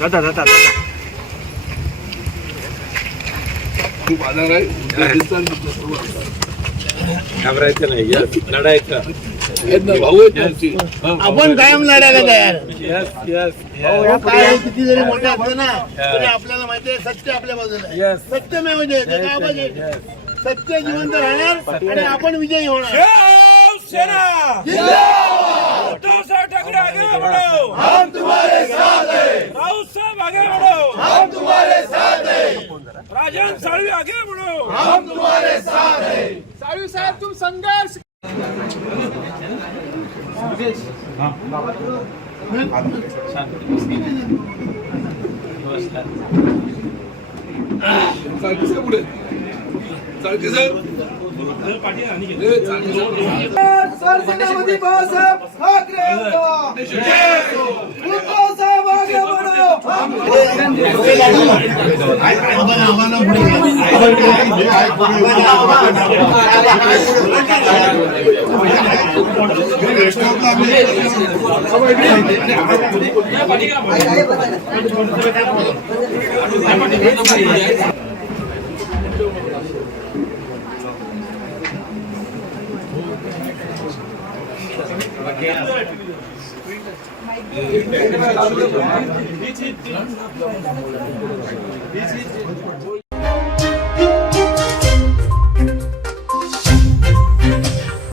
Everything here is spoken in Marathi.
दादा दादा दादा खूप आधार आहे. घाबरायचं नाही, लढायचं. भाऊ आहेत आमची. आपण कायम लढायला तयार. यस यस काय किती जरी मोठे असले ना तरी आपल्याला माहिती आहे सत्य आपल्या बाजूला आहे. Yes. सत्यमेव जयते. काय पाहिजे? सत्य जिवंत राहणार आणि आपण विजयी होणार. उद्धव साहब ठाकरे आगे बढ़ो, हम तुम्हारे साथ हैं. राउत साहब आगे बढ़ो, हम तुम्हारे साथ हैं. राजन साळवी आगे बढ़ो, हम तुम्हारे साथ हैं. साळवी साहब तुम संघर्ष. चालते सर पुढे. चालते सर. सरसेनापती बाळासाहेब ठाकरे यांचा उद्धव साहेब आगे बढ़ो. This is